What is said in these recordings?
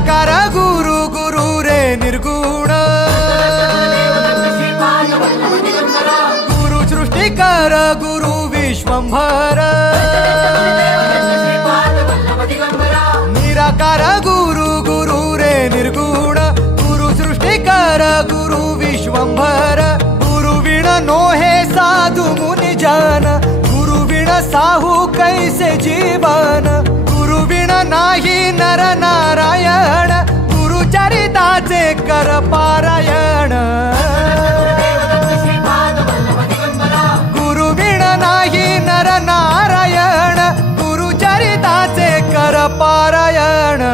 निराकार गुरु गुरु रे निर्गुण गुरु सृष्टिकर गुरु विश्वंभर निराकार गुरु गुरु रे निर्गुण गुरु सृष्टिकर गुरु विश्वंभर गुरु विण नोहे साधु मुनि जन गुरु विण साहू कैसे जीवन गुरु विण नाही नर नारायण गुरु चरिताचे कर पारायण गुरु विण नाही नर नारायण गुरु चरिताचे कर पारायण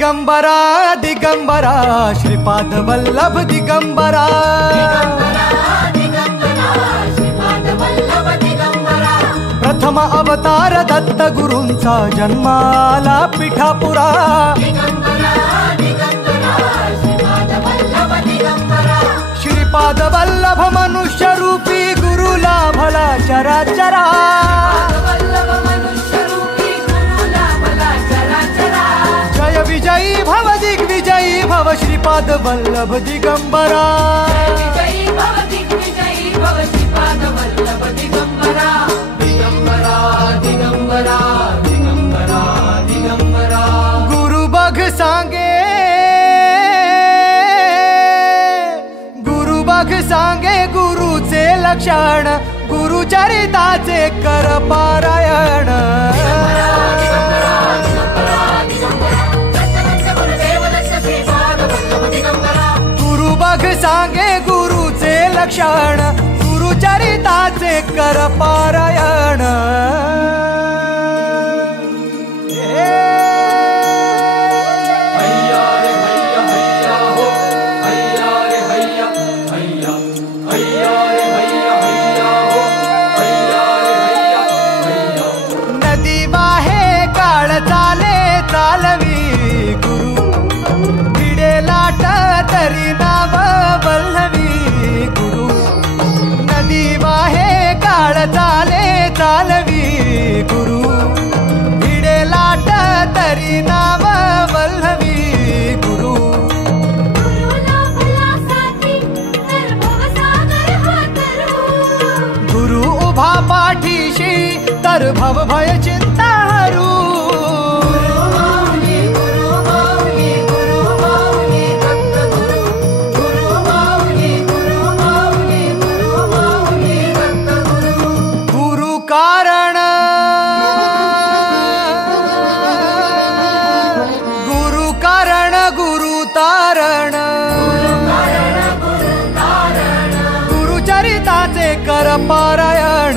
दिगंबरा दिगंबरा श्रीपाद वल्लभ दिगंबरा प्रथम अवतार दत्त गुरूंचा जन्माला पिठापुरा श्रीपाद वल्लभ मनुष्य रूपी गुरुला भला चराचरा विजयी भव दिग्विजयी भव श्रीपाद वल्लभ दिगंबरा दिगंबरा दिगंबरा दिगंबरा गुरु बघ सांगे गुरुचे लक्षण गुरु चरिताचे कर पारायण सांगे गुरुचे लक्षण गुरु चरिताचे कर पारायण नदी वाहे काळ चाले चालवी गुरु भिडे लाट तरी नाव वल्लवी गुरु नदी वाहे काळ चाले चालवी गुरु भिडे लाट तरी नाव वल्लवी गुरु गुरु उभा पाठीशी तर भव भय चिंता हरू गुरु चरिताचे कर पारायण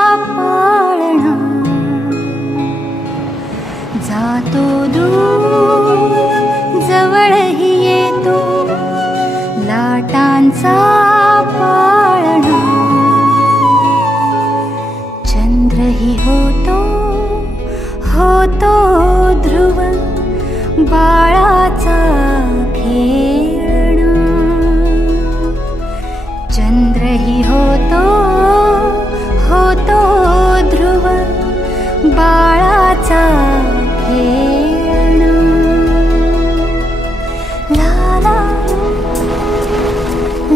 पारही होतो ध्रुव बाळाचा खेळण. लाला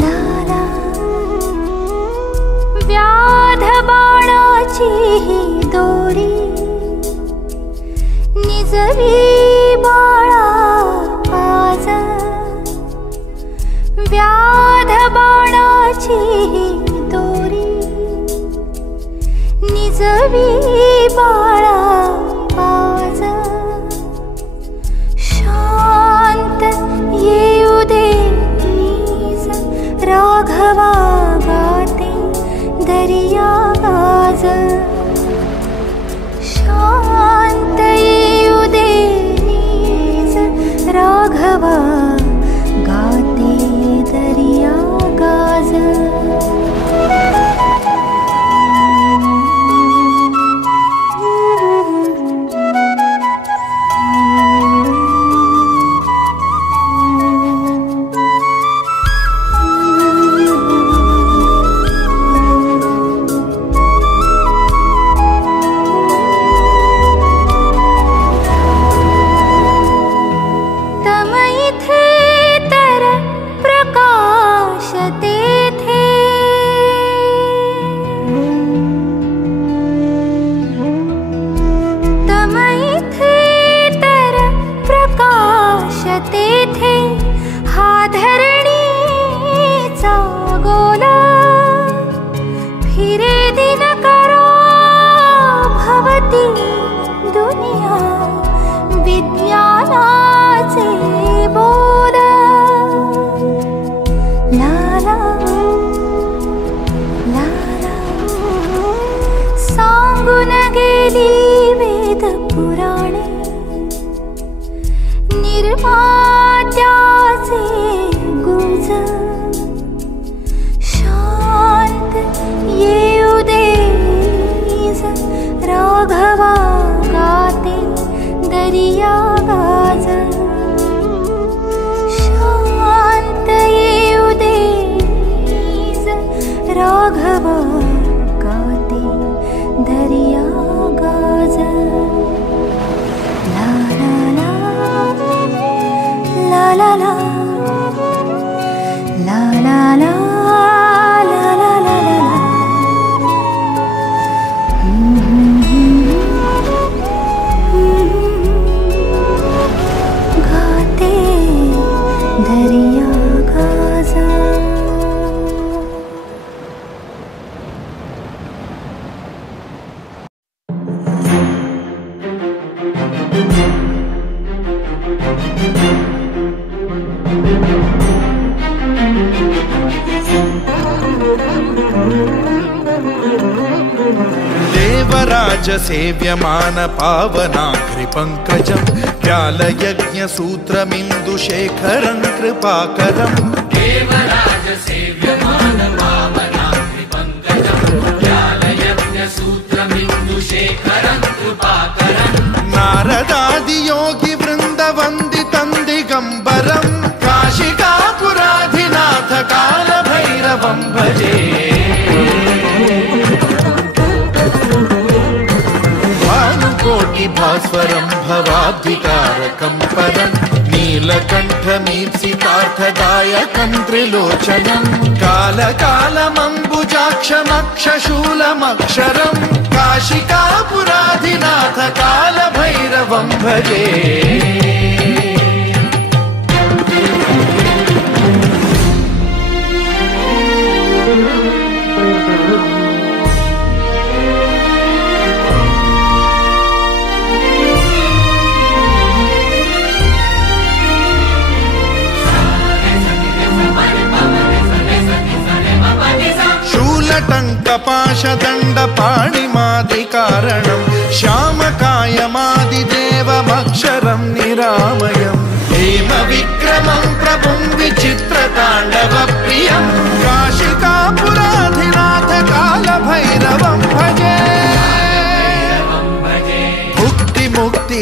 लाला व्याध बाणाची ही दोरी निजवी बाळा आज. व्याध बाणाची ही दोरी निजवी बाळा आज. शांत येऊ दे नीज राघवा गाते दर्या गाज. शांत येऊ दे नीज राघवा गाते दर्या गाज. देवराज सेव्यमान पावनाघ्रि पंकजं व्यालयज्ञ सूत्रमिन्दुशेखरं कृपाकरं. देवराज सेव्यमान पावनाघ्रि पंकजं व्यालयज्ञ सूत्रमिन्दुशेखरं कृपाकरं. नारदादि योगी वृन्द वन्दितं दिगम्बरं काशिकापुराधिनाथ कालभैरवं भजे. भानुकोटि भास्वरं भवाब्धिकारकं परं नीलकण्ठमीप्सितार्थदायकं त्रिलोचनं. कालकालमम्बुजाक्षमक्षशूलमक्षरं काशिकापुराधिनाथ कालभैरवं भजे. शूलटङ्कपाशदण्डपाणिमादिकारणं श्यामकायमादिदेवमक्षरं निरामयं. हेमविक्रमं प्रभुं विचित्रताण्डवप्रियं काशिकापुराधिनाथ कालभैरवं भजे. भुक्तिमुक्ति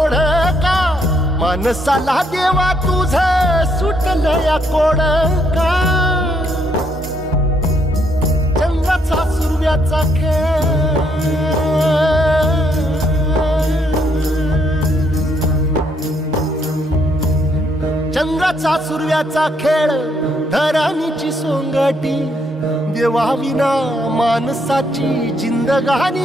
मानसाला देवा तुझ सुटलं या कोड का चंद्राचा सुरव्याचा खेळ चंद्राचा सुरव्याचा खेळ धरणीची सोंगटी देवा विना माणसाची जिंदगानी